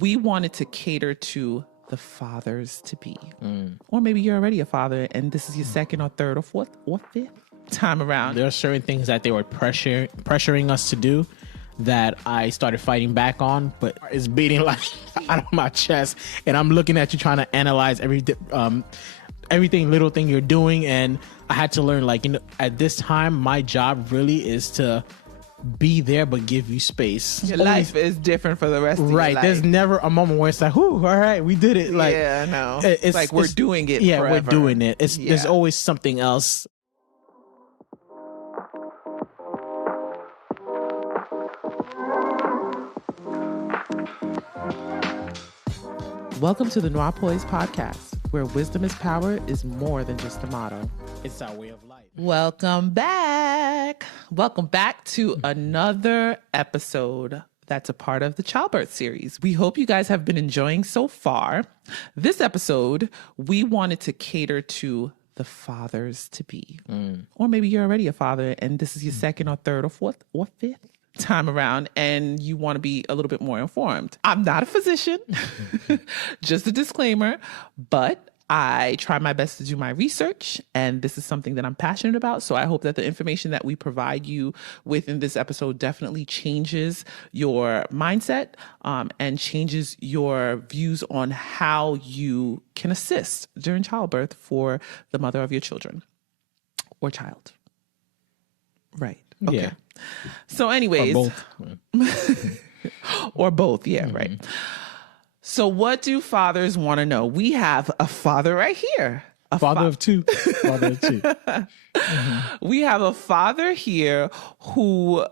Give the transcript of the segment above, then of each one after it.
we wanted to cater to the fathers to be. Or maybe you're already a father and this is your second or third or fourth or fifth time around. There are certain things that they were pressuring us to do that I started fighting back on, but it's beating like out of my chest. And I'm looking at you trying to analyze everything, little thing you're doing. And I had to learn, like, at this time, my job really is to be there but give you space. Your life is different for the rest of your life. There's never a moment where it's like, "Whoo, all right, we did it." Like, yeah, no. It's like we're doing it forever. We're doing it. There's always something else. Welcome to the NOIRPOISED podcast, where wisdom is power is more than just a motto. It's our way of life. Welcome back. Welcome back to another episode that's a part of the childbirth series. We hope you guys have been enjoying so far. This episode, we wanted to cater to the fathers to be. Or maybe you're already a father and this is your second or third or fourth or fifth time around and you want to be a little bit more informed. I'm not a physician, just a disclaimer, but I try my best to do my research, and this is something that I'm passionate about. So I hope that the information that we provide you with in this episode definitely changes your mindset and changes your views on how you can assist during childbirth for the mother of your children or child. Right. Okay. Yeah. So anyways. Or both. Or both. Yeah, right. So what do fathers want to know? We have a father right here. Father of two. We have a father here who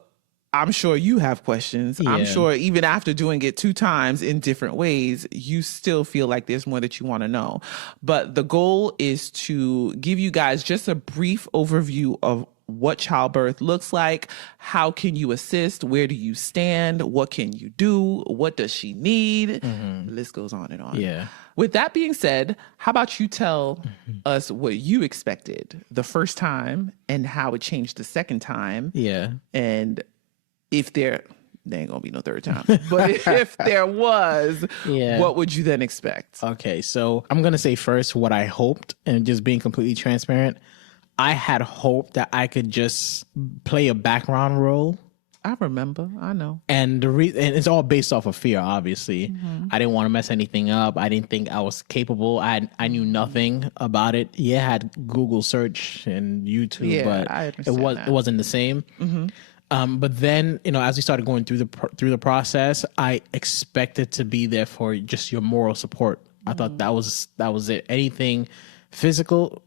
I'm sure you have questions. Yeah. I'm sure even after doing it 2 times in different ways, you still feel like there's more that you want to know. But the goal is to give you guys just a brief overview of what childbirth looks like, how can you assist, where do you stand, what can you do, what does she need? The list goes on and on. Yeah. With that being said, how about you tell us what you expected the first time and how it changed the second time? Yeah. And if there ain't gonna be no third time, but if there was, what would you then expect? Okay, so I'm gonna say first what I hoped, and just being completely transparent, I had hoped that I could just play a background role. I remember. I know. And and it's all based off of fear, obviously. I didn't want to mess anything up. I didn't think I was capable. I knew nothing about it. Yeah, I had Google search and YouTube, but it wasn't the same. But then, as we started going through the process, I expected to be there for just your moral support. I thought that was it. Anything physical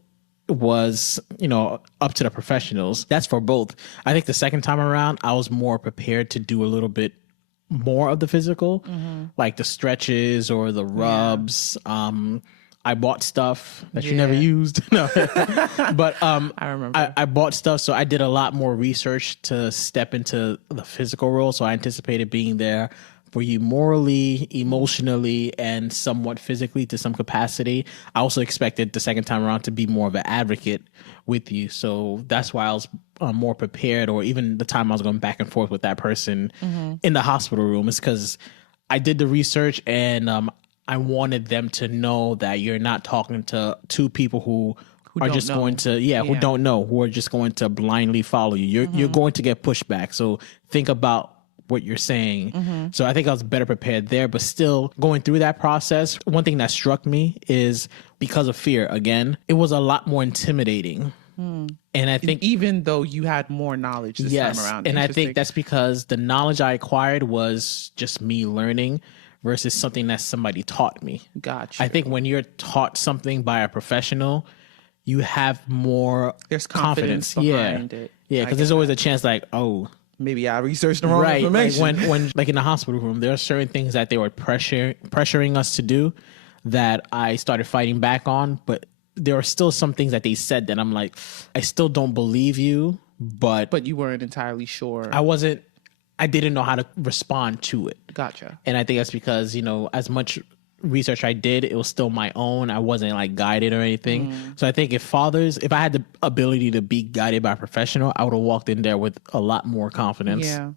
was, up to the professionals. That's for both. I think the second time around, I was more prepared to do a little bit more of the physical, like the stretches or the rubs. I bought stuff that you never used. No. But I remember. I bought stuff, so I did a lot more research to step into the physical role. So I anticipated being there for you morally, emotionally, and somewhat physically to some capacity. I also expected the second time around to be more of an advocate with you. So that's why I was more prepared, or even the time I was going back and forth with that person in the hospital room, is because I did the research and I wanted them to know that you're not talking to 2 people who are just going to, who don't know, who are just going to blindly follow you. You're going to get pushback. So think about what you're saying. So I think I was better prepared there, but still going through that process, one thing that struck me is because of fear, again, it was a lot more intimidating. And I think even though you had more knowledge this time around. And I think that's because the knowledge I acquired was just me learning versus something that somebody taught me. Gotcha. I think when you're taught something by a professional, you have more There's confidence behind it. Yeah, because there's always a chance like, oh, maybe I researched the wrong information. Like when like in the hospital room, there are certain things that they were pressuring us to do that I started fighting back on, but there are still some things that they said that I'm like, I still don't believe you, but you weren't entirely sure. I didn't know how to respond to it. Gotcha. And I think that's because, as much research I did, it was still my own. I wasn't like guided or anything. So I think if I had the ability to be guided by a professional, I would have walked in there with a lot more confidence. Yeah,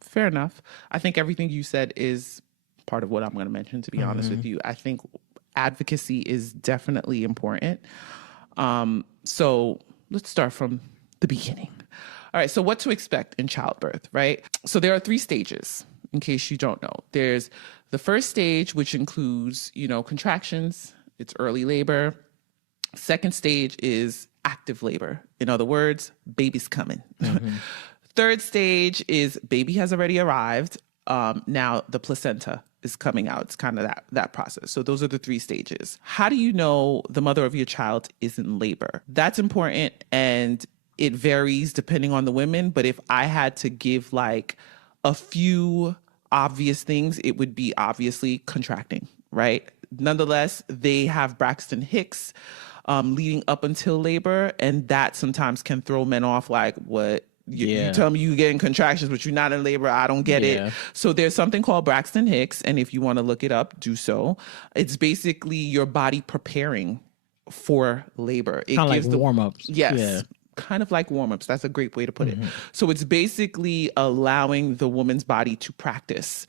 fair enough. I think everything you said is part of what I'm going to mention, to be honest with you. I think advocacy is definitely important. So let's start from the beginning. All right. So what to expect in childbirth, right? So there are 3 stages, in case you don't know. There's the first stage, which includes, contractions. It's early labor. Second stage is active labor. In other words, baby's coming. Third stage is baby has already arrived. Now the placenta is coming out. It's kind of that process. So those are the 3 stages. How do you know the mother of your child is in labor? That's important, and it varies depending on the women. But if I had to give like a few obvious things, it would be obviously contracting, right? Nonetheless, they have Braxton Hicks leading up until labor, and that sometimes can throw men off like, what? You tell me you're getting contractions, but you're not in labor. I don't get it. So there's something called Braxton Hicks, and if you want to look it up, do so. It's basically your body preparing for labor. It kind of like warm-ups. Yes. Yeah. Kind of like warm-ups. That's a great way to put it. So it's basically allowing the woman's body to practice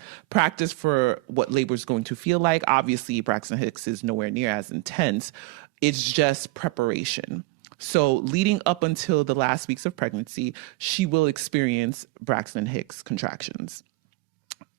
for what labor is going to feel like. Obviously, Braxton Hicks is nowhere near as intense. It's just preparation. So leading up until the last weeks of pregnancy, she will experience Braxton Hicks contractions.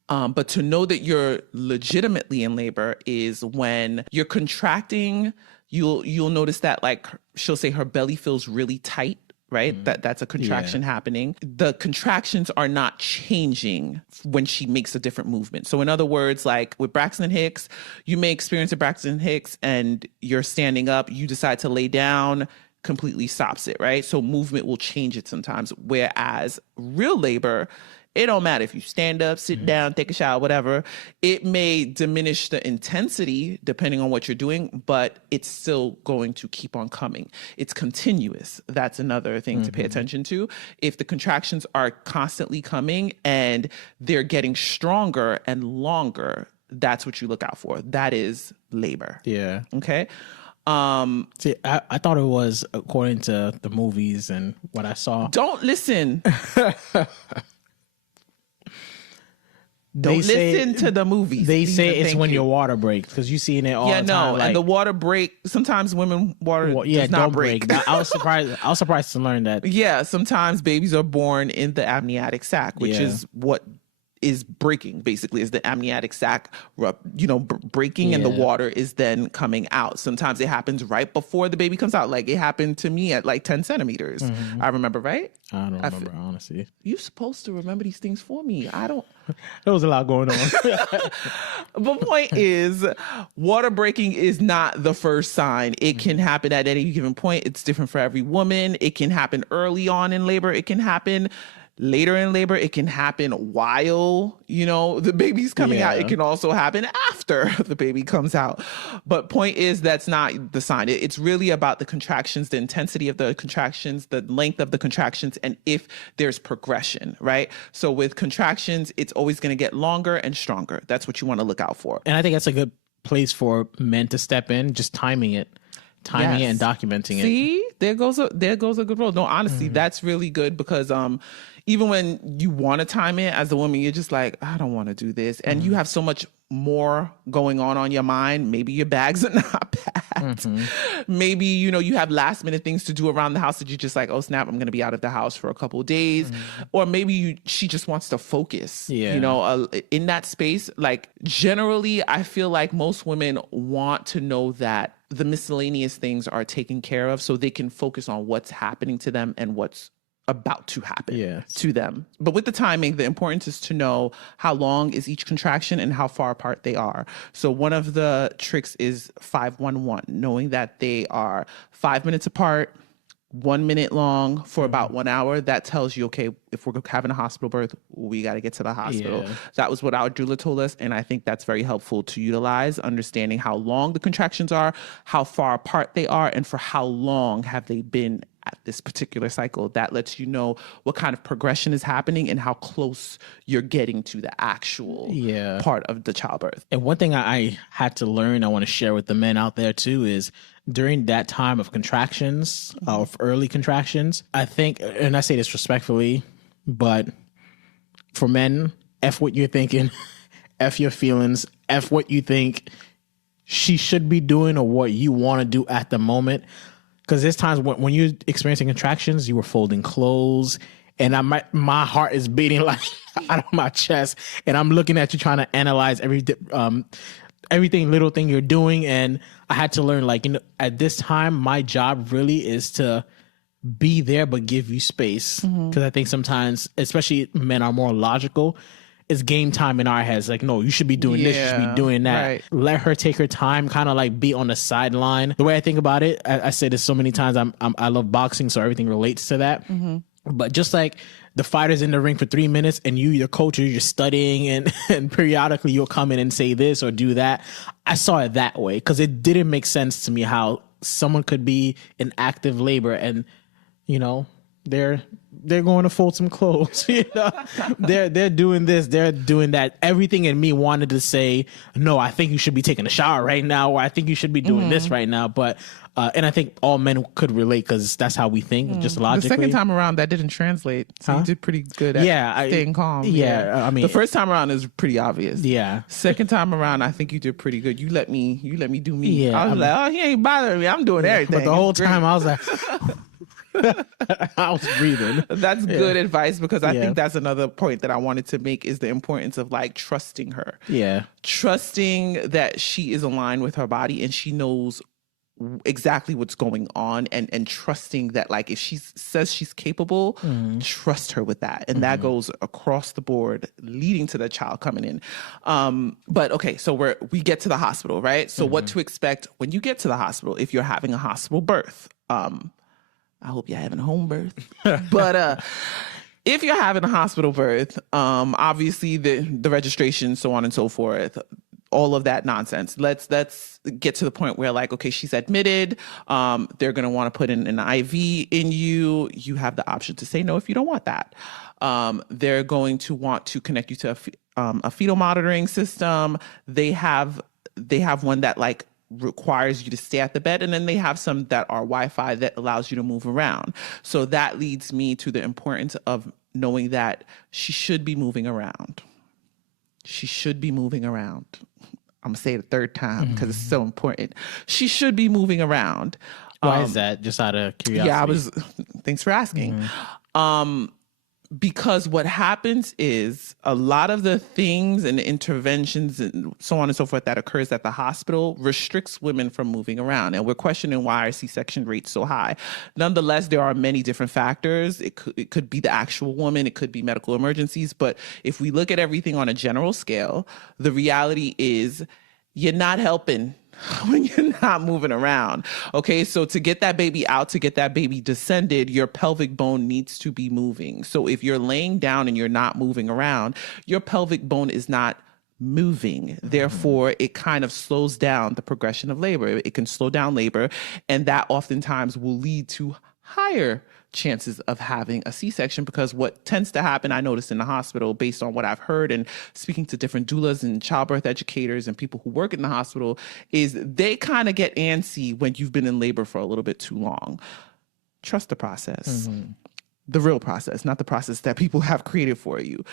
But to know that you're legitimately in labor is when you're contracting. You'll notice that, like, she'll say her belly feels really tight, right? That's a contraction happening. The contractions are not changing when she makes a different movement. So in other words, like with Braxton Hicks, you may experience a Braxton Hicks and you're standing up, you decide to lay down, completely stops it, right? So movement will change it sometimes. Whereas real labor, it don't matter if you stand up, sit down, take a shower, whatever. It may diminish the intensity depending on what you're doing, but it's still going to keep on coming. It's continuous. That's another thing to pay attention to. If the contractions are constantly coming and they're getting stronger and longer, that's what you look out for. That is labor. Yeah. Okay. See, I thought it was according to the movies and what I saw. Don't listen. Don't listen to the movies. They say it's when your water breaks, because you see it all the time. Yeah, no, like, and the water break. Sometimes women water does not break. I was surprised to learn that. Yeah, sometimes babies are born in the amniotic sac, which is what is breaking, basically, is the amniotic sac, breaking, and the water is then coming out. Sometimes it happens right before the baby comes out. Like it happened to me at like 10 centimeters. I remember, right? I don't remember, honestly. You're supposed to remember these things for me. I don't. There was a lot going on. The point is, water breaking is not the first sign. It can happen at any given point. It's different for every woman. It can happen early on in labor. It can happen later in labor. It can happen while, the baby's coming out. It can also happen after the baby comes out. But point is, that's not the sign. It's really about the contractions, the intensity of the contractions, the length of the contractions, and if there's progression, right? So with contractions, it's always going to get longer and stronger. That's what you want to look out for. And I think that's a good place for men to step in, just timing it and documenting it. See, there goes a good role. No, honestly, that's really good, because even when you want to time it as a woman, you're just like, I don't want to do this. And you have so much more going on your mind. Maybe your bags are not packed. Maybe, you have last minute things to do around the house that you're just like, oh snap, I'm going to be out of the house for a couple of days. Or maybe she just wants to focus, in that space. Like generally, I feel like most women want to know that the miscellaneous things are taken care of so they can focus on what's happening to them and what's about to happen to them. But with the timing, the importance is to know how long is each contraction and how far apart they are. So one of the tricks is 5-1-1, knowing that they are 5 minutes apart, 1 minute long for about 1 hour. That tells you, okay, if we're having a hospital birth, we got to get to the hospital. That was what our doula told us. And I think that's very helpful to utilize, understanding how long the contractions are, how far apart they are, and for how long have they been at this particular cycle. That lets you know what kind of progression is happening and how close you're getting to the actual part of the childbirth. And one thing I had to learn, I want to share with the men out there too, is during that time of contractions, of early contractions, I think, and I say this respectfully, but for men, F what you're thinking F your feelings, F what you think she should be doing or what you want to do at the moment. Because there's times when you're experiencing contractions, you were folding clothes, and my heart is beating like out of my chest, and I'm looking at you trying to analyze everything, little thing you're doing. And I had to learn, like, at this time, my job really is to be there, but give you space. Because I think sometimes, especially men are more logical. It's game time in our heads. Like, no, you should be doing this. You should be doing that. Right. Let her take her time, kind of like be on the sideline. The way I think about it, I say this so many times, I love boxing, so everything relates to that. But just like the fighter's in the ring for 3 minutes and you, your coach, you're studying and periodically you'll come in and say this or do that. I saw it that way because it didn't make sense to me how someone could be in active labor and, they're going to fold some clothes. They're doing this, they're doing that. Everything in me wanted to say, no, I think you should be taking a shower right now, or I think you should be doing this right now. But and I think all men could relate because that's how we think, just logically. The second time around, that didn't translate. So you did pretty good at staying calm. Yeah, I mean, the first time around is pretty obvious. Yeah. Second time around, I think you did pretty good. You let me do me. Yeah, I was like, oh, he ain't bothering me. I'm doing everything. But the whole time I was like. I was breathing. That's good advice because I think that's another point that I wanted to make is the importance of like trusting her. Yeah. Trusting that she is aligned with her body and she knows exactly what's going on and trusting that like if she says she's capable, trust her with that. And that goes across the board leading to the child coming in. But okay, so we get to the hospital, right? So what to expect when you get to the hospital if you're having a hospital birth. I hope you're having a home birth. But if you're having a hospital birth, obviously the registration, so on and so forth, all of that nonsense. Let's get to the point where like, okay, she's admitted. They're going to want to put in an IV in you. You have the option to say no if you don't want that. They're going to want to connect you to a fetal monitoring system. They have one that like requires you to stay at the bed, and then they have some that are Wi-Fi that allows you to move around. So that leads me to the importance of knowing that she should be moving around. She should be moving around. I'm gonna say it a third time because it's so important. She should be moving around. Why is that? Just out of curiosity. Thanks for asking. Because what happens is a lot of the things and interventions and so on and so forth that occurs at the hospital restricts women from moving around. And we're questioning why our C-section rate's so high. Nonetheless, there are many different factors. It could be the actual woman. It could be medical emergencies. But if we look at everything on a general scale, the reality is you're not helping when you're not moving around. Okay, so to get that baby out, to get that baby descended, your pelvic bone needs to be moving. So if you're laying down and you're not moving around, your pelvic bone is not moving. Therefore, it kind of slows down the progression of labor. It can slow down labor, and that oftentimes will lead to higher chances of having a C-section, because what tends to happen, I noticed in the hospital, based on what I've heard and speaking to different doulas and childbirth educators and people who work in the hospital, is they kind of get antsy when you've been in labor for a little bit too long. Trust the process. The real process, not the process that people have created for you.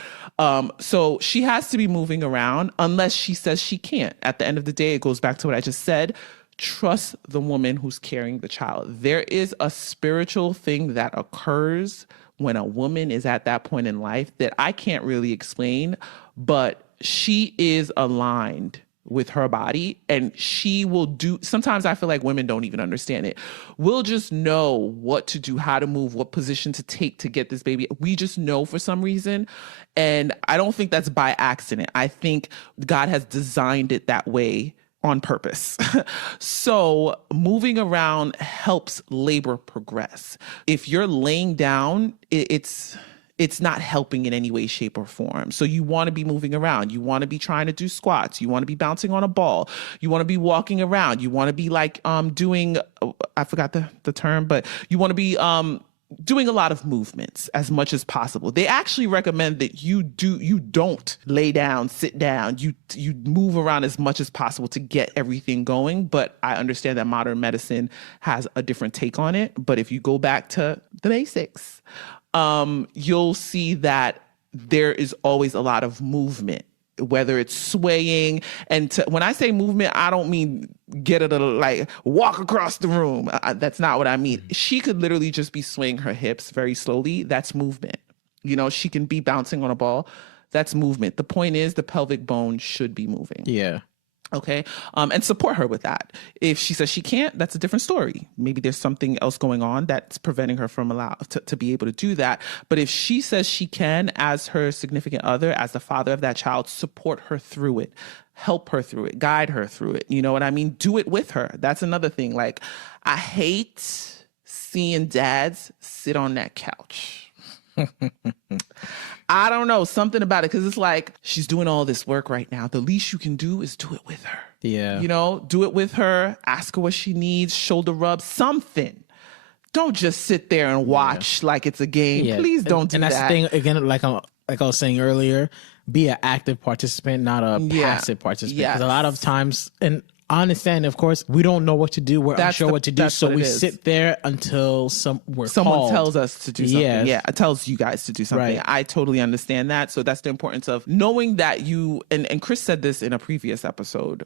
So she has to be moving around unless she says she can't. At the end of the day, it goes back to what I just said. Trust the woman who's carrying the child. There is a spiritual thing that occurs when a woman is at that point in life that I can't really explain, but she is aligned with her body and she will do. Sometimes I feel like women don't even understand it. We'll just know what to do, how to move, what position to take to get this baby. We just know for some reason. And I don't think that's by accident. I think God has designed it that way on purpose. So moving around helps labor progress. If you're laying down, it's not helping in any way, shape, or form. So you want to be moving around. You want to be trying to do squats. You want to be bouncing on a ball. You want to be walking around. You want to be like doing, I forgot the term, but you want to be doing a lot of movements as much as possible. They actually recommend that you don't lay down, sit down. You move around as much as possible to get everything going. But I understand that modern medicine has a different take on it. But if you go back to the basics, you'll see that there is always a lot of movement whether it's swaying. And when I say movement, I don't mean get her to like walk across the room. That's not what I mean. She could literally just be swaying her hips very slowly. That's movement. You know, she can be bouncing on a ball. That's movement. The point is the pelvic bone should be moving. Yeah. Okay. And support her with that. If she says she can't, that's a different story. Maybe there's something else going on that's preventing her from to be able to do that. But if she says she can, as her significant other, as the father of that child, support her through it, help her through it, guide her through it. You know what I mean? Do it with her. That's another thing. Like, I hate seeing dads sit on that couch. I don't know, something about it, because it's like, she's doing all this work right now. The least you can do is do it with her. Yeah. You know, do it with her, ask her what she needs, shoulder rub, something. Don't just sit there and watch like it's a game. Yeah. Please don't do that. And that's the thing, again, like I was saying earlier, be an active participant, not a passive participant. Because a lot of times, and I understand, of course, we don't know what to do. We're unsure what to do. So we sit there until someone tells us to do something. Yeah, it tells you guys to do something. Right. I totally understand that. So that's the importance of knowing that you, and Chris said this in a previous episode.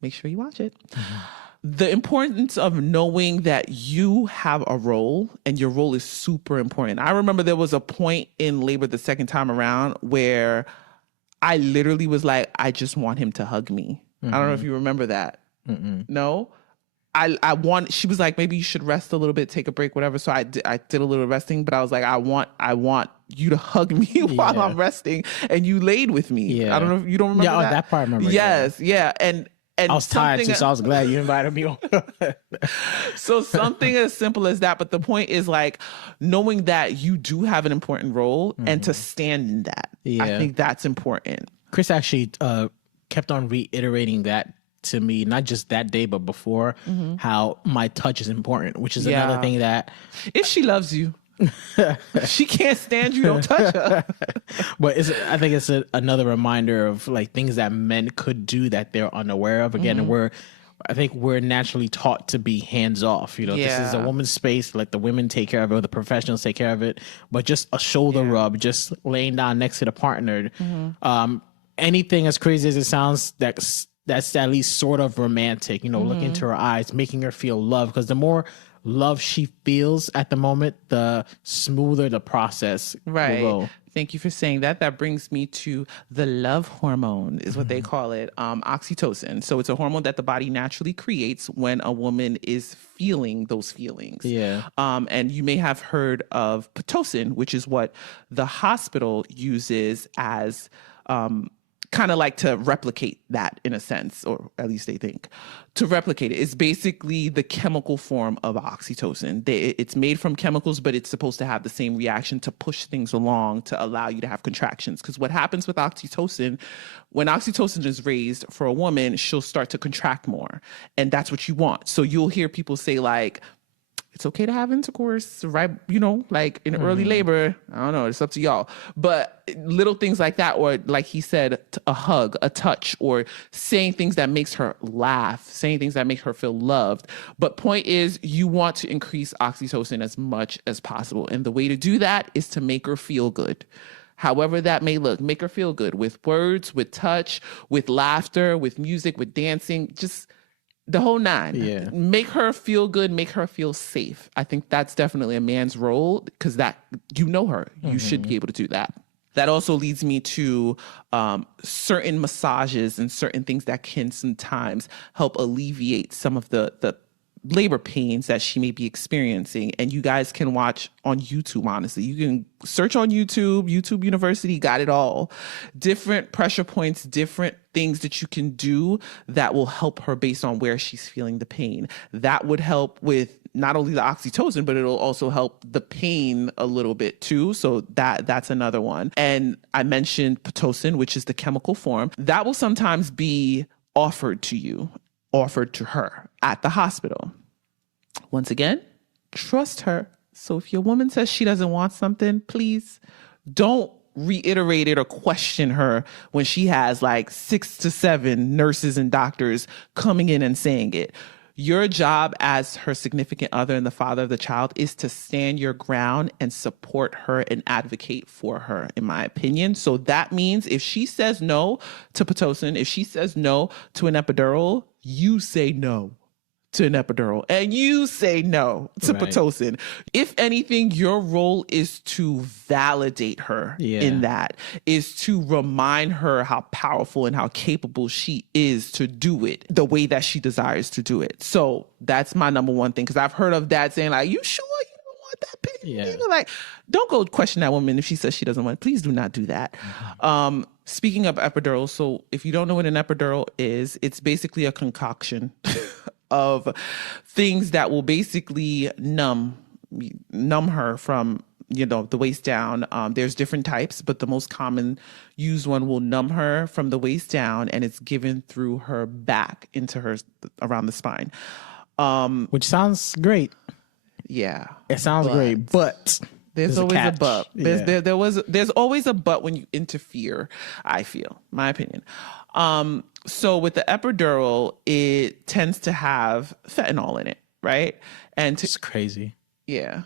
Make sure you watch it. Mm-hmm. The importance of knowing that you have a role and your role is super important. I remember there was a point in labor the second time around where I literally was like, I just want him to hug me. I don't know if you remember that. No? She was like, maybe you should rest a little bit, take a break, whatever. So I did a little resting, but I was like, I want you to hug me while I'm resting. And you laid with me. Yeah. I don't know if you don't remember that. That part I remember. Yes. Yeah. And I was tired too, so I was glad you invited me on. So something as simple as that. But the point is like knowing that you do have an important role and to stand in that. Yeah. I think that's important. Chris actually kept on reiterating that to me, not just that day, but before, how my touch is important, which is another thing that... If she loves you, she can't stand you, don't touch her. But I think it's another reminder of like things that men could do that they're unaware of. Again, and I think we're naturally taught to be hands off. You know, this is a woman's space. Let the women take care of it, or the professionals take care of it. But just a shoulder rub, just laying down next to the partner, anything as crazy as it sounds, that's at least sort of romantic, you know, look into her eyes, making her feel love. Because the more love she feels at the moment, the smoother the process will go. Thank you for saying that. That brings me to the love hormone, is what they call it, oxytocin. So it's a hormone that the body naturally creates when a woman is feeling those feelings. Yeah. And you may have heard of Pitocin, which is what the hospital uses as kind of like to replicate that in a sense, or at least they think. To replicate it, it's basically the chemical form of oxytocin. It's made from chemicals, but it's supposed to have the same reaction to push things along to allow you to have contractions. Because what happens with oxytocin, when oxytocin is raised for a woman, she'll start to contract more. And that's what you want. So you'll hear people say like, it's okay to have intercourse, right? You know, like in early labor. I don't know. It's up to y'all. But little things like that, or like he said, a hug, a touch, or saying things that makes her laugh, saying things that make her feel loved. But point is, you want to increase oxytocin as much as possible. And the way to do that is to make her feel good. However that may look, make her feel good with words, with touch, with laughter, with music, with dancing, just the whole nine. Yeah. Make her feel good, make her feel safe. I think that's definitely a man's role, because that, you know her. You should be able to do that. That also leads me to certain massages and certain things that can sometimes help alleviate some of the labor pains that she may be experiencing. And you guys can watch on YouTube, honestly. You can search on YouTube University got it all. Different pressure points, different things that you can do that will help her based on where she's feeling the pain. That would help with not only the oxytocin, but it'll also help the pain a little bit too. So that's another one. And I mentioned Pitocin, which is the chemical form. That will sometimes be offered to her at the hospital. Once again, trust her. So if your woman says she doesn't want something, please don't reiterate it or question her when she has like 6 to 7 nurses and doctors coming in and saying it. Your job as her significant other and the father of the child is to stand your ground and support her and advocate for her, in my opinion. So that means if she says no to Pitocin, if she says no to an epidural, you say no to an epidural and you say no to Pitocin. If anything, your role is to validate her in that, is to remind her how powerful and how capable she is to do it the way that she desires to do it. So that's my number one thing, because I've heard of dads saying like, you sure you don't want that baby? Yeah. Like, don't go question that woman if she says she doesn't want it. Please do not do that. Speaking of epidural, so if you don't know what an epidural is, it's basically a concoction of things that will basically numb her from, the waist down. There's different types, but the most common used one will numb her from the waist down, and it's given through her back into her around the spine. Which sounds great. Yeah. It sounds great, but there's always a but. Yeah. There's always a but when you interfere, I feel, my opinion. So with the epidural, it tends to have fentanyl in it, right? And it's crazy. Yeah.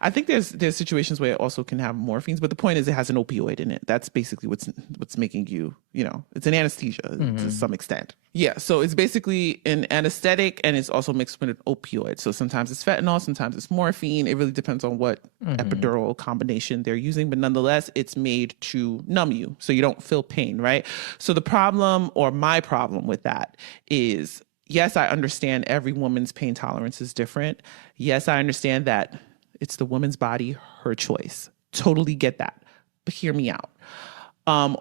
I think there's situations where it also can have morphines, but the point is it has an opioid in it. That's basically what's making you, it's an anesthesia to some extent. Yeah. So it's basically an anesthetic, and it's also mixed with an opioid. So sometimes it's fentanyl, sometimes it's morphine. It really depends on what epidural combination they're using, but nonetheless, it's made to numb you so you don't feel pain, right? So the problem, or my problem with that is, yes, I understand every woman's pain tolerance is different. Yes, I understand that it's the woman's body, her choice. Totally get that. But hear me out.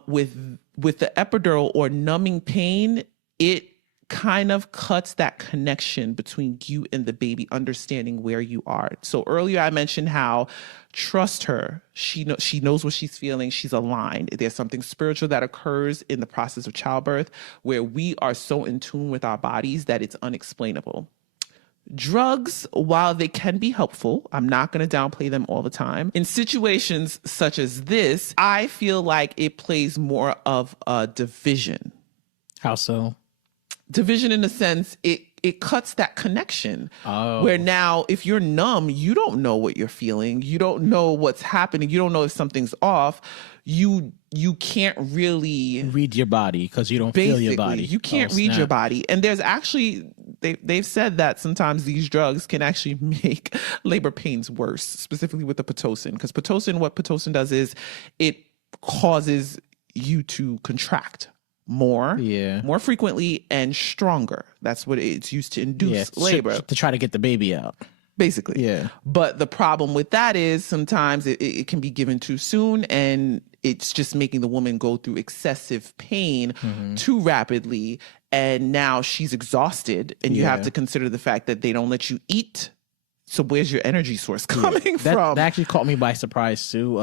With the epidural or numbing pain, it kind of cuts that connection between you and the baby, understanding where you are. So earlier I mentioned how trust her. She knows what she's feeling. She's aligned. There's something spiritual that occurs in the process of childbirth where we are so in tune with our bodies that it's unexplainable. Drugs, while they can be helpful, I'm not going to downplay them all the time. In situations such as this, I feel like it plays more of a division. How so? Division in the sense it cuts that connection. Oh. Where now if you're numb, you don't know what you're feeling. You don't know what's happening. You don't know if something's off. You can't really read your body because you don't feel your body. You can't read your body. And there's actually, they've said that sometimes these drugs can actually make labor pains worse, specifically with the Pitocin. Because what Pitocin does is it causes you to contract more frequently and stronger. That's what it's used to induce labor. To try to get the baby out. Basically. Yeah. But the problem with that is sometimes it can be given too soon, and it's just making the woman go through excessive pain too rapidly. And now she's exhausted, and you have to consider the fact that they don't let you eat. So where's your energy source coming from? That actually caught me by surprise too.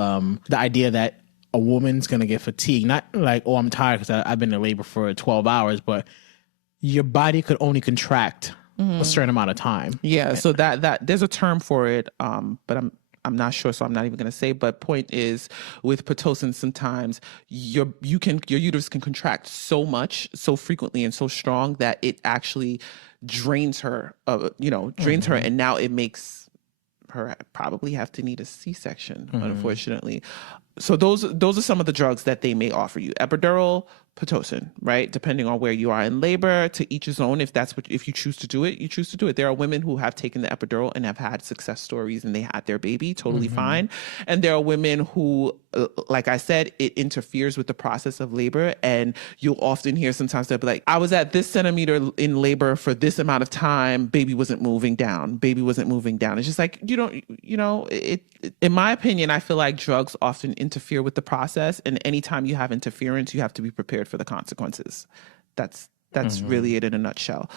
The idea that a woman's going to get fatigued, not like, oh, I'm tired because I've been in labor for 12 hours, but your body could only contract a certain amount of time. Yeah. So that there's a term for it. But I'm not sure, so I'm not even going to say. But point is, with Pitocin, sometimes your uterus can contract so much, so frequently, and so strong that it actually drains her. Her, and now it makes her probably have to need a C-section, unfortunately. So those are some of the drugs that they may offer you: epidural, Pitocin, right? Depending on where you are in labor, to each his own. If you choose to do it, you choose to do it. There are women who have taken the epidural and have had success stories, and they had their baby totally fine. And there are women who, like I said, it interferes with the process of labor. And you'll often hear sometimes they'll be like, I was at this centimeter in labor for this amount of time. Baby wasn't moving down. It's just like, in my opinion, I feel like drugs often interfere with the process. And anytime you have interference, you have to be prepared for the consequences. That's really it in a nutshell.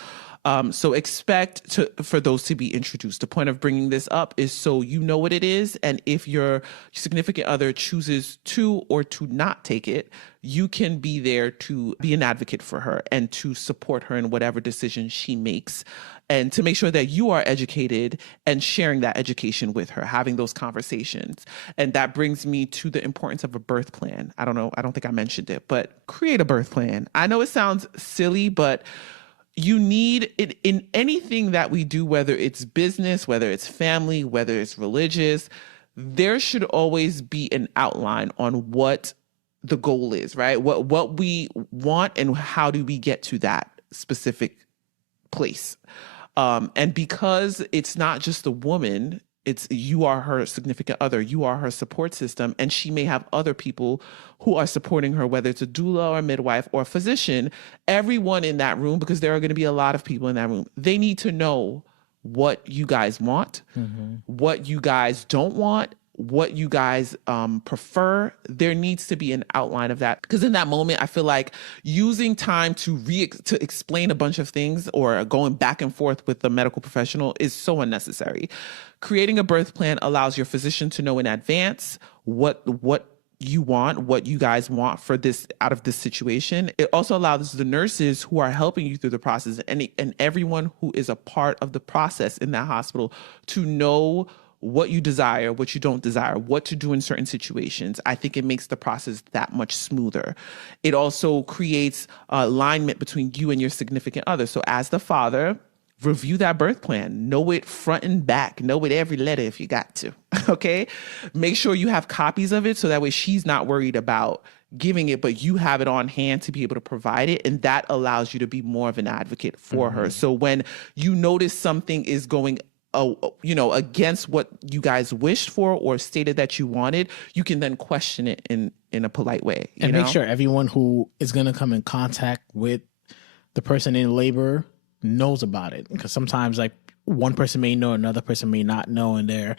So expect for those to be introduced. The point of bringing this up is so you know what it is, and if your significant other chooses to or to not take it, you can be there to be an advocate for her and to support her in whatever decision she makes, and to make sure that you are educated and sharing that education with her, having those conversations. And that brings me to the importance of a birth plan. I don't think I mentioned it, but create a birth plan. I know it sounds silly, but you need it in anything that we do, whether it's business, whether it's family, whether it's religious, there should always be an outline on what the goal is, right? What we want and how do we get to that specific place. And because it's not just the woman, it's you are her significant other, you are her support system, and she may have other people who are supporting her, whether it's a doula or a midwife or a physician, everyone in that room, because there are going to be a lot of people in that room, they need to know what you guys want, what you guys don't want, what you guys prefer. There needs to be an outline of that, because in that moment, I feel like using time to explain a bunch of things or going back and forth with the medical professional is so unnecessary. Creating a birth plan allows your physician to know in advance what you want, what you guys want for this out of this situation. It also allows the nurses who are helping you through the process and everyone who is a part of the process in that hospital to know what you desire, what you don't desire, what to do in certain situations. I think it makes the process that much smoother. It also creates alignment between you and your significant other. So as the father, review that birth plan, know it front and back, know it every letter if you got to, okay? Make sure you have copies of it so that way she's not worried about giving it, but you have it on hand to be able to provide it. And that allows you to be more of an advocate for her. So when you notice something is going against what you guys wished for or stated that you wanted, you can then question it in a polite way. And make sure everyone who is going to come in contact with the person in labor knows about it, because sometimes like one person may know, another person may not know, and they're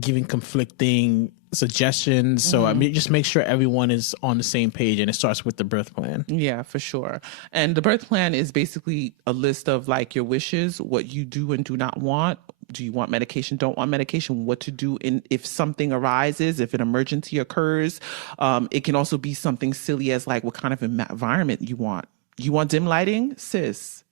giving conflicting suggestions. So I mean, just make sure everyone is on the same page, and it starts with the birth plan. Yeah, for sure. And the birth plan is basically a list of like your wishes, what you do and do not want. Do you want medication? Don't want medication? What to do if something arises, if an emergency occurs. It can also be something silly as like what kind of environment you want. You want dim lighting? Sis,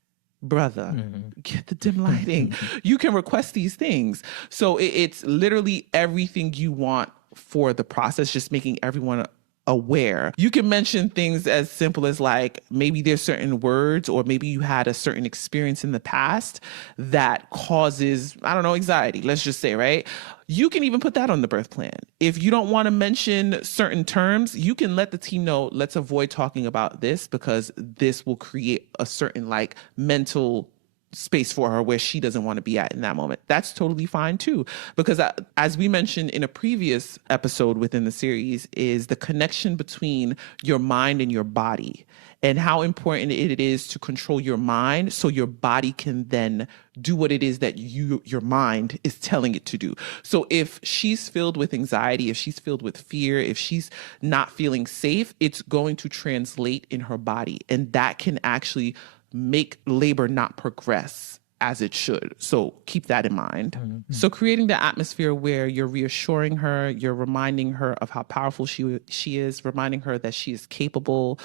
brother, get the dim lighting. You can request these things. So it's literally everything you want for the process, just making everyone aware. You can mention things as simple as like, maybe there's certain words, or maybe you had a certain experience in the past that causes, I don't know, anxiety, let's just say, right? You can even put that on the birth plan. If you don't want to mention certain terms, you can let the team know, let's avoid talking about this because this will create a certain like mental space for her where she doesn't want to be at in that moment. That's totally fine too. Because as we mentioned in a previous episode within the series, is the connection between your mind and your body, and how important it is to control your mind so your body can then do what it is that your mind is telling it to do. So if she's filled with anxiety, if she's filled with fear, if she's not feeling safe, it's going to translate in her body. And that can actually make labor not progress as it should. So keep that in mind. So creating the atmosphere where you're reassuring her, you're reminding her of how powerful she is, reminding her that she is capable.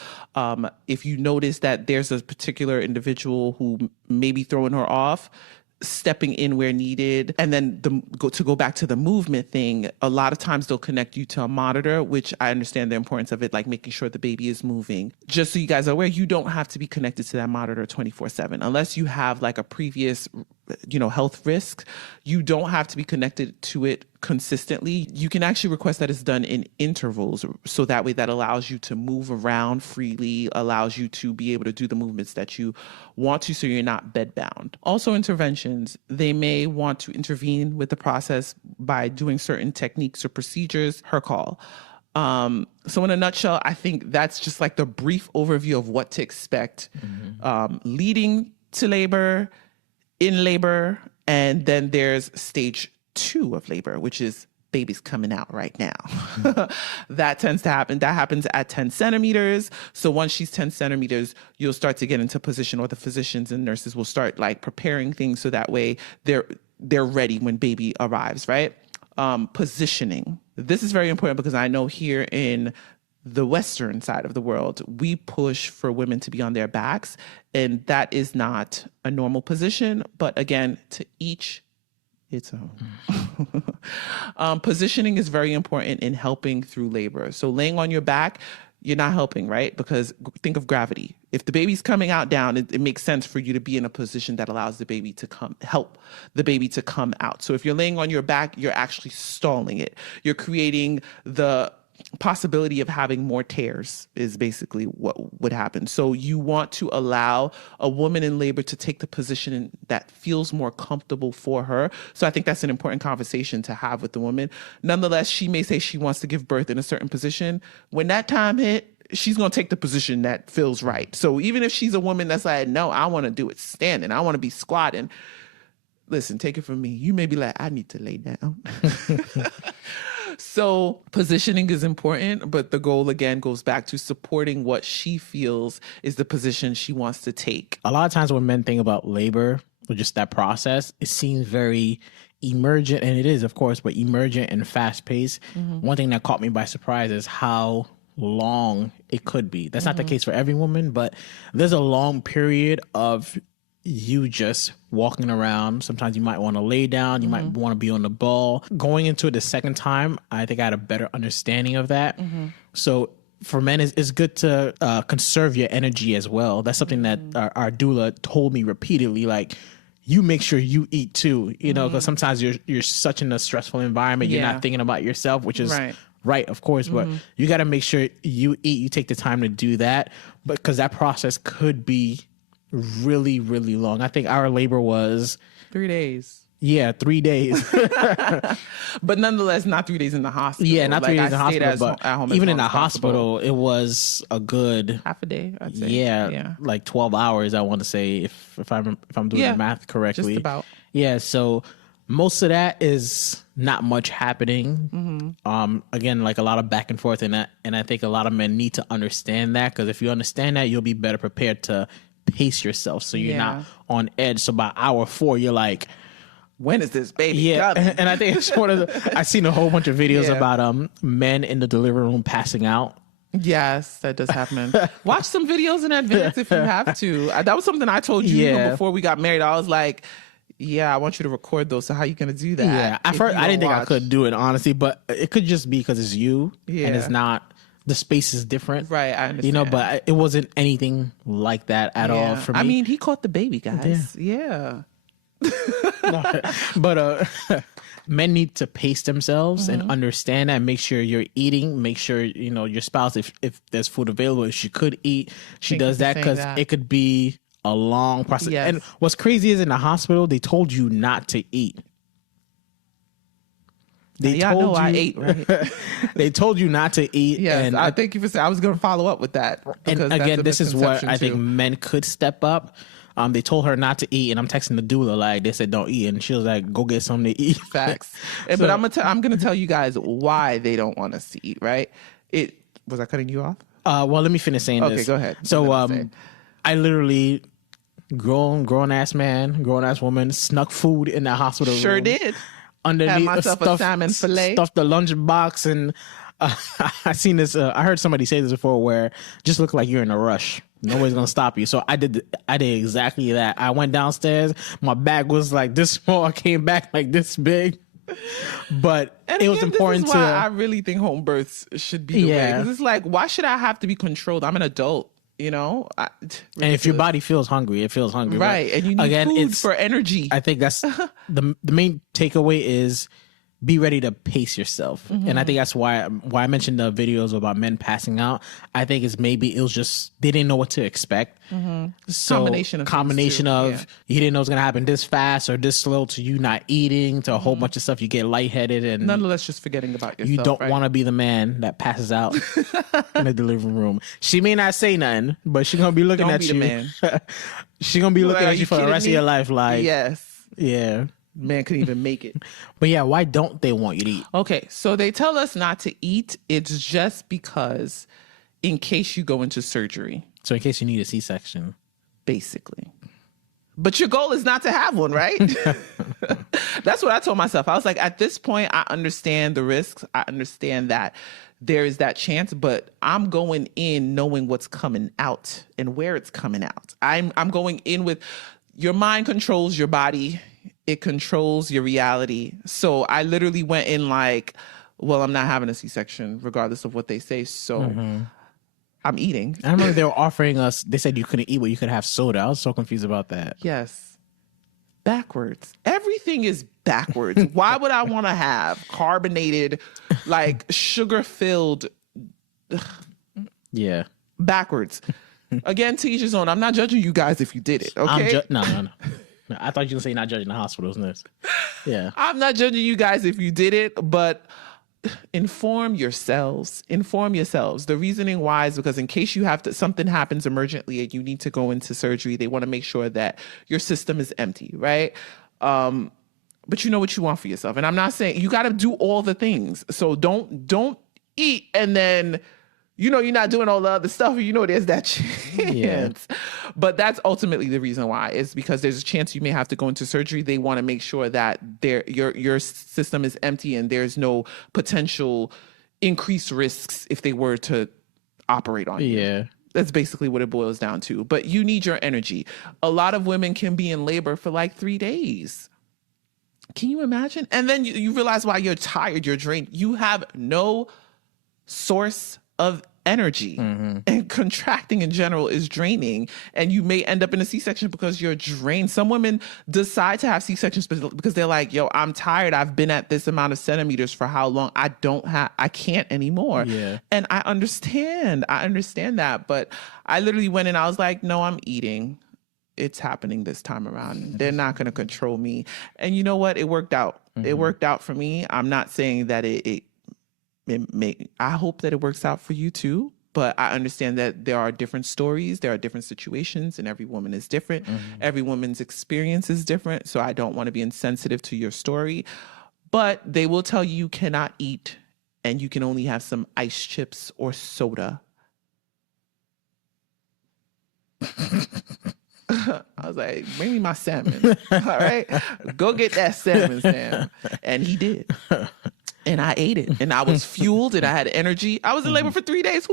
If you notice that there's a particular individual who may be throwing her off, stepping in where needed. And then to go back to the movement thing, a lot of times they'll connect you to a monitor, which I understand the importance of it, like making sure the baby is moving. Just so you guys are aware, you don't have to be connected to that monitor 24/7 unless you have like a previous health risk. You don't have to be connected to it consistently. You can actually request that it's done in intervals. So that way that allows you to move around freely, allows you to be able to do the movements that you want to, so you're not bedbound. Also interventions, they may want to intervene with the process by doing certain techniques or procedures. Her call. So in a nutshell, I think that's just like the brief overview of what to expect leading to labor, in labor, and then there's stage 2 of labor, which is baby's coming out right now. That tends to happen. That happens at 10 centimeters. So once she's 10 centimeters, you'll start to get into position, or the physicians and nurses will start like preparing things so that way they're ready when baby arrives, right? Positioning. This is very important because I know here in the Western side of the world, we push for women to be on their backs, and that is not a normal position. But again, to each its own. Positioning is very important in helping through labor. So laying on your back, you're not helping, right? Because think of gravity. If the baby's coming out down, it makes sense for you to be in a position that allows the baby to help the baby to come out. So if you're laying on your back, you're actually stalling it. You're creating the possibility of having more tears is basically what would happen. So you want to allow a woman in labor to take the position that feels more comfortable for her. So I think that's an important conversation to have with the woman. Nonetheless, she may say she wants to give birth in a certain position. When that time hit, she's going to take the position that feels right. So even if she's a woman that's like, no, I want to do it standing, I want to be squatting. Listen, take it from me. You may be like, I need to lay down. So positioning is important, but the goal again goes back to supporting what she feels is the position she wants to take. A lot of times when men think about labor or just that process, it seems very emergent, and it is, of course, but emergent and fast paced. One thing that caught me by surprise is how long it could be. That's not the case for every woman, but there's a long period of you just walking around. Sometimes you might want to lay down. You might want to be on the ball. Going into it the second time, I think I had a better understanding of that. So for men, it's good to conserve your energy as well. That's something that our doula told me repeatedly. Like, you make sure you eat too, you know, because sometimes you're such in a stressful environment. You're not thinking about yourself, which is right, of course, but you got to make sure you eat. You take the time to do that, but because that process could be really, really long. I think our labor was 3 days. Yeah, 3 days. But nonetheless, not 3 days in the hospital. Yeah, not 3 days in the hospital, but at home even in the hospital, it was a good half a day, I'd say. Yeah, like 12 hours, I want to say, if I'm doing the math correctly. Just about. Yeah, so most of that is not much happening. Again, like a lot of back and forth, and I think a lot of men need to understand that, because if you understand that, you'll be better prepared to pace yourself so you're not on edge. So by hour 4, you're like, when is this baby coming? And I think it's one of I've seen a whole bunch of videos about men in the delivery room passing out. Yes, that does happen. Watch some videos in advance if you have to. That was something I told you even before we got married. I was like, I want you to record those. So how are you going to do that? Yeah, at first I didn't think I could do it, honestly, but it could just be because it's you and it's not, the space is different. Right, I understand. You know, but it wasn't anything like that at all for me. I mean, he caught the baby, guys. Yeah. But men need to pace themselves and understand that. Make sure you're eating. Make sure, you know, your spouse, if there's food available, if she could eat, she does that, because it could be a long process. Yes. And what's crazy is in the hospital, they told you not to eat. I ate, right? They told you not to eat. Yes, and I thank you for saying. I was going to follow up with that. And again, this is what I think men could step up. They told her not to eat, and I'm texting the doula, like, they said don't eat, and she was like, go get something to eat. Facts. But I'm gonna tell you guys why they don't want us to eat. Right? Was I cutting you off? Well, let me finish saying this. Okay, go ahead. So I literally, grown ass woman, snuck food in the hospital room. Sure did. Underneath, had myself a salmon fillet. Stuffed the lunchbox, and I seen this. I heard somebody say this before, where just look like you're in a rush. Nobody's gonna stop you. So I did exactly that. I went downstairs. My bag was like this small. I came back like this big. But it was important this is why I really think home births should be the way. Because it's like, why should I have to be controlled? I'm an adult. You know, and if your body feels hungry, it feels hungry, right? And you need food for energy. I think that's the main takeaway is be ready to pace yourself. And I think that's why I mentioned the videos about men passing out. I think it's maybe it was just they didn't know what to expect. So combination of you didn't know it was gonna happen this fast or this slow, to you not eating, to a whole bunch of stuff. You get lightheaded, and nonetheless just forgetting about yourself. You don't want to be the man that passes out in the delivery room. She may not say nothing, but she's gonna be looking at you. Man. She's gonna be looking at you for the rest of your life. Like, yeah. Man couldn't even make it. But why don't they want you to eat? Okay, so they tell us not to eat. It's just because in case you go into surgery. So in case you need a C-section. Basically. But your goal is not to have one, right? That's what I told myself. I was like, at this point, I understand the risks. I understand that there is that chance, but I'm going in knowing what's coming out and where it's coming out. I'm going in with your mind controls your body. It controls your reality. So I literally went in like, well, I'm not having a C-section regardless of what they say. So I'm eating. I remember they were offering us, they said you couldn't eat, but you could have soda. I was so confused about that. Yes. Backwards. Everything is backwards. Why would I want to have carbonated, like sugar-filled? Yeah. Backwards. Again, to each his own. I'm not judging you guys if you did it, okay? No. I thought you were saying not judging the hospitals. Yeah. I'm not judging you guys if you did it, but inform yourselves. Inform yourselves. The reasoning why is because in case you have to, something happens emergently and you need to go into surgery, they want to make sure that your system is empty, right? But you know what you want for yourself. And I'm not saying you got to do all the things. So don't eat and then you're not doing all the other stuff. There's that chance. Yeah. But that's ultimately the reason why. It's because there's a chance you may have to go into surgery. They want to make sure that your system is empty and there's no potential increased risks if they were to operate on you. Yeah. That's basically what it boils down to. But you need your energy. A lot of women can be in labor for like 3 days. Can you imagine? And then you realize why you're tired, you're drained. You have no source of energy, and contracting in general is draining, and you may end up in a C-section because you're drained. Some women decide to have C-sections because they're like, yo, I'm tired. I've been at this amount of centimeters for how long? I can't anymore. Yeah. And I understand that, but I literally went and I was like, no, I'm eating. It's happening this time around. They're not going to control me. And you know what? It worked out. It worked out for me. I'm not saying that I hope that it works out for you too, but I understand that there are different stories, there are different situations, and every woman is different. Every woman's experience is different, so I don't want to be insensitive to your story, but they will tell you cannot eat and you can only have some ice chips or soda. I was like, bring me my salmon. All right, go get that salmon, Sam. And he did. And I ate it and I was fueled and I had energy. I was in labor for 3 days.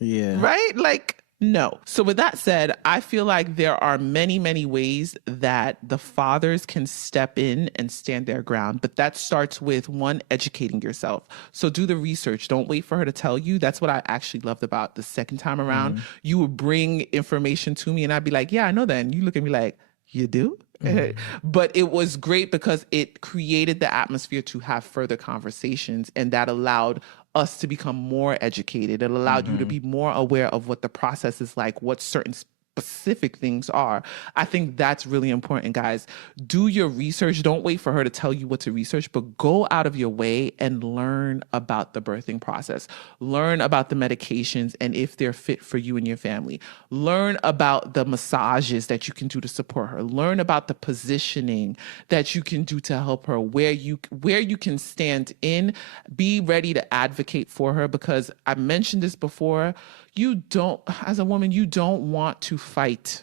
Right? Like, no. So with that said, I feel like there are many, many ways that the fathers can step in and stand their ground. But that starts with, one, educating yourself. So do the research. Don't wait for her to tell you. That's what I actually loved about the second time around. You would bring information to me and I'd be like, yeah, I know that. And you look at me like, you do? But it was great because it created the atmosphere to have further conversations, and that allowed us to become more educated. It allowed you to be more aware of what the process is like, what certain specific things are. I think that's really important, guys. Do your research. Don't wait for her to tell you what to research, but go out of your way and learn about the birthing process. Learn about the medications and if they're fit for you and your family. Learn about the massages that you can do to support her. Learn about the positioning that you can do to help her, where you can stand in. Be ready to advocate for her, because I mentioned this before. As a woman, you don't want to fight.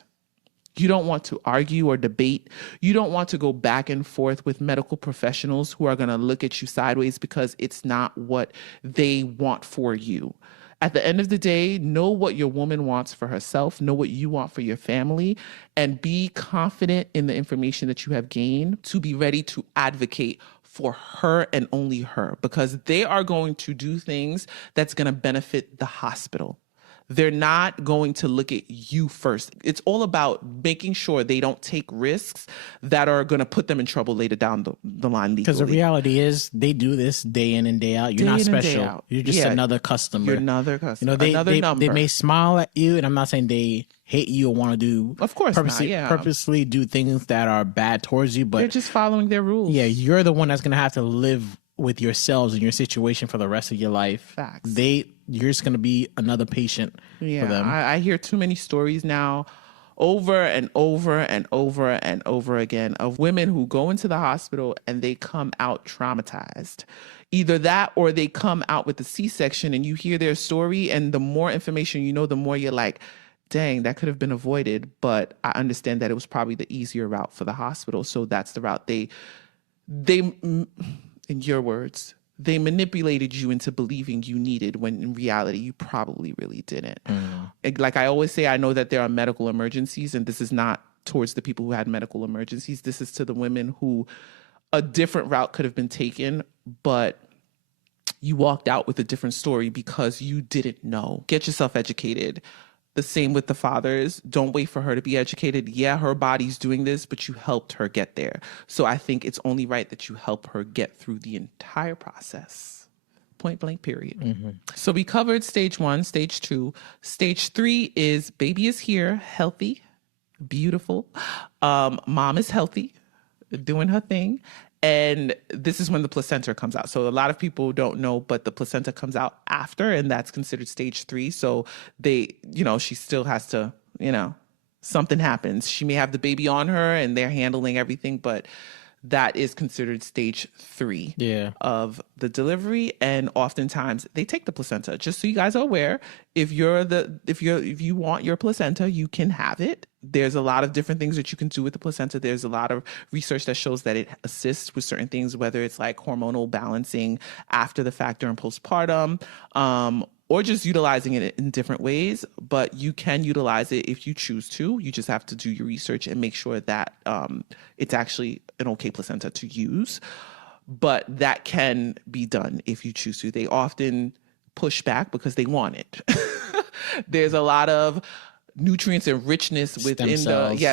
You don't want to argue or debate. You don't want to go back and forth with medical professionals who are going to look at you sideways because it's not what they want for you. At the end of the day, know what your woman wants for herself, know what you want for your family, and be confident in the information that you have gained to be ready to advocate for her and only her, because they are going to do things that's going to benefit the hospital. They're not going to look at you first. It's all about making sure they don't take risks that are going to put them in trouble later down the line legally. Because the reality is they do this day in and day out. You're not special. You're just another customer. You're another customer. Another number. They may smile at you, and I'm not saying they hate you or want to do purposely do things that are bad towards you, but they're just following their rules. Yeah, you're the one that's going to have to live with yourselves and your situation for the rest of your life. Facts. You're just going to be another patient for them. I hear too many stories now over and over and over and over again of women who go into the hospital and they come out traumatized. Either that or they come out with a C-section, and you hear their story, and the more information you know, the more you're like, dang, that could have been avoided. But I understand that it was probably the easier route for the hospital. So that's the route they in your words, they manipulated you into believing you needed, when in reality, you probably really didn't. Like I always say, I know that there are medical emergencies, and this is not towards the people who had medical emergencies. This is to the women who a different route could have been taken, but you walked out with a different story because you didn't know. Get yourself educated. The same with the fathers. Don't wait for her to be educated. Yeah, her body's doing this, but you helped her get there. So I think it's only right that you help her get through the entire process. Point blank, period. Mm-hmm. So we covered stage 1, stage 2. Stage 3 is baby is here, healthy, beautiful. Mom is healthy, doing her thing. And this is when the placenta comes out. So a lot of people don't know, but the placenta comes out after, and that's considered stage 3. So she still has to, something happens. She may have the baby on her and they're handling everything, but that is considered stage 3 of the delivery. And oftentimes they take the placenta. Just so you guys are aware, if you want your placenta, you can have it. There's a lot of different things that you can do with the placenta. There's a lot of research that shows that it assists with certain things, whether it's like hormonal balancing after the fact during postpartum, or just utilizing it in different ways. But you can utilize it if you choose to. You just have to do your research and make sure that it's actually an okay placenta to use. But that can be done if you choose to. They often push back because they want it. There's a lot of nutrients and richness within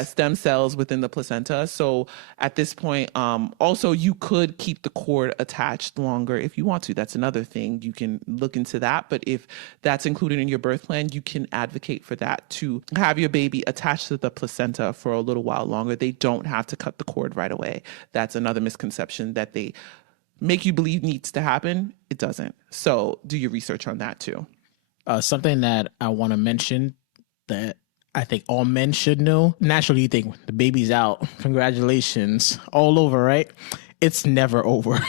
stem cells within the placenta. So at this point, also you could keep the cord attached longer if you want to. That's another thing. You can look into that. But if that's included in your birth plan, you can advocate for that, to have your baby attached to the placenta for a little while longer. They don't have to cut the cord right away. That's another misconception that they make you believe needs to happen. It doesn't. So do your research on that too. Something that I want to mention that I think all men should know. Naturally, you think the baby's out. Congratulations. All over, right? It's never over.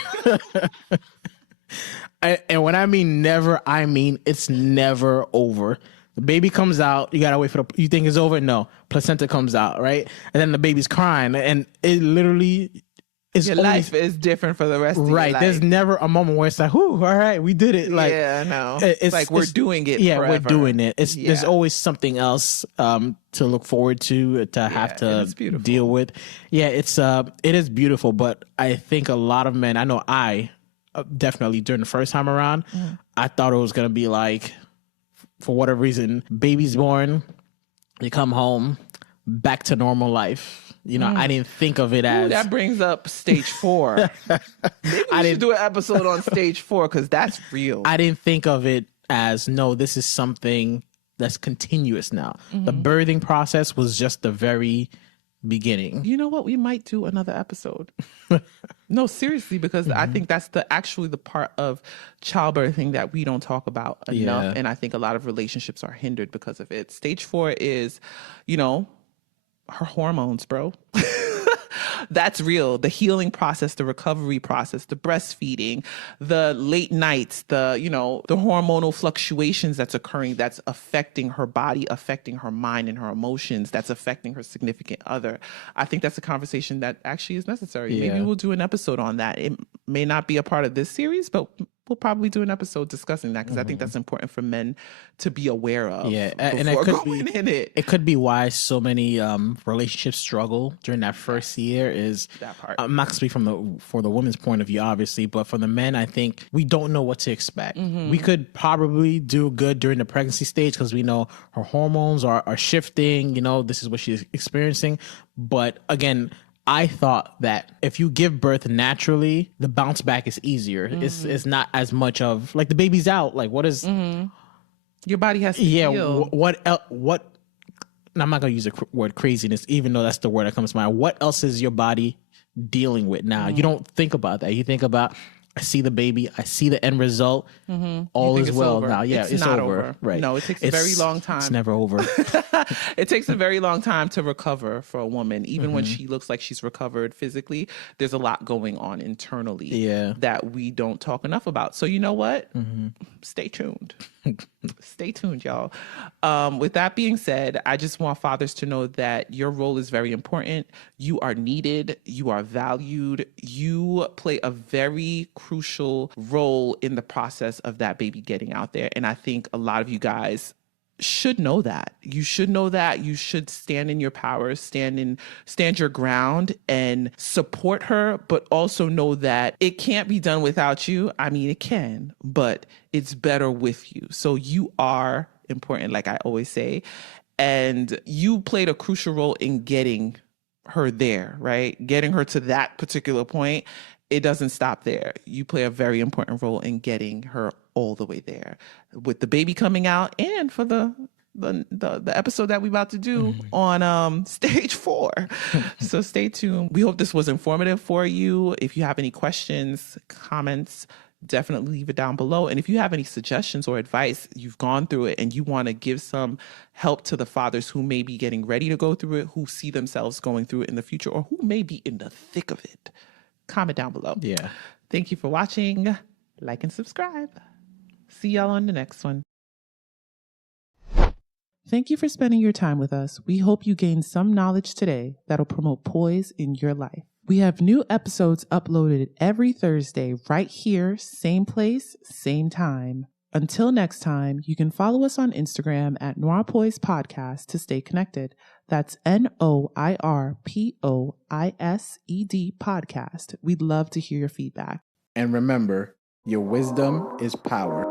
And when I mean never, I mean it's never over. The baby comes out. You got to wait for you think it's over? No. Placenta comes out, right? And then the baby's crying. And it literally... Your life is different for the rest of your life. Right. There's never a moment where it's like, whew, all right, we did it. Like, yeah, no. It's like we're doing it forever. We're doing it. There's always something else to look forward to have to deal with. Yeah, it is beautiful, but I think a lot of men, I know I definitely during the first time around, I thought it was going to be like, for whatever reason, baby's born, you come home, back to normal life. I didn't think of it as... that brings up stage 4. Maybe we should do an episode on stage 4 because that's real. I didn't think of it as, no, this is something that's continuous now. Mm-hmm. The birthing process was just the very beginning. You know what? We might do another episode. No, seriously, because I think that's actually the part of childbirthing that we don't talk about enough. And I think a lot of relationships are hindered because of it. Stage 4 is, her hormones, bro. That's real. The healing process, the recovery process, the breastfeeding, the late nights, the hormonal fluctuations that's occurring, that's affecting her body, affecting her mind and her emotions, that's affecting her significant other. I think that's a conversation that actually is necessary. Yeah. Maybe we'll do an episode on that. It may not be a part of this series, but we'll probably do an episode discussing that because I think that's important for men to be aware of. Yeah, and it could be why so many relationships struggle during that first year is that part. I'm not speaking for the woman's point of view, obviously, but for the men, I think we don't know what to expect. Mm-hmm. We could probably do good during the pregnancy stage because we know her hormones are shifting. This is what she's experiencing. But again, I thought that if you give birth naturally, the bounce back is easier. Mm-hmm. It's not as much of like the baby's out. Like what is your body has to heal. What? And I'm not gonna use the word craziness, even though that's the word that comes to mind. What else is your body dealing with now? You don't think about that. You think about, I see the baby, I see the end result. All is well now. Yeah, it's not over. Right. No, it takes a very long time. It's never over. It takes a very long time to recover for a woman. Even when she looks like she's recovered physically, there's a lot going on internally that we don't talk enough about. So you know what? Stay tuned. Stay tuned, y'all. With that being said, I just want fathers to know that your role is very important. You are needed. You are valued. You play a very crucial role in the process of that baby getting out there. And I think a lot of you guys should know that. You should know that. You should stand in your power, stand your ground and support her, but also know that it can't be done without you. I mean, it can, but it's better with you. So you are important, like I always say, and you played a crucial role in getting her there, right? Getting her to that particular point. It doesn't stop there. You play a very important role in getting her all the way there with the baby coming out and for the episode that we're about to do on stage 4. So stay tuned. We hope this was informative for you. If you have any questions, comments, definitely leave it down below. And if you have any suggestions or advice, you've gone through it and you want to give some help to the fathers who may be getting ready to go through it, who see themselves going through it in the future, or who may be in the thick of it, comment down below. Yeah. Thank you for watching. Like and subscribe. See y'all on the next one. Thank you for spending your time with us. We hope you gained some knowledge today that'll promote poise in your life. We have new episodes uploaded every Thursday right here, same place, same time. Until next time, you can follow us on Instagram at NOIRPOISED Podcast to stay connected. That's NOIRPOISED Podcast. We'd love to hear your feedback. And remember, your wisdom is power.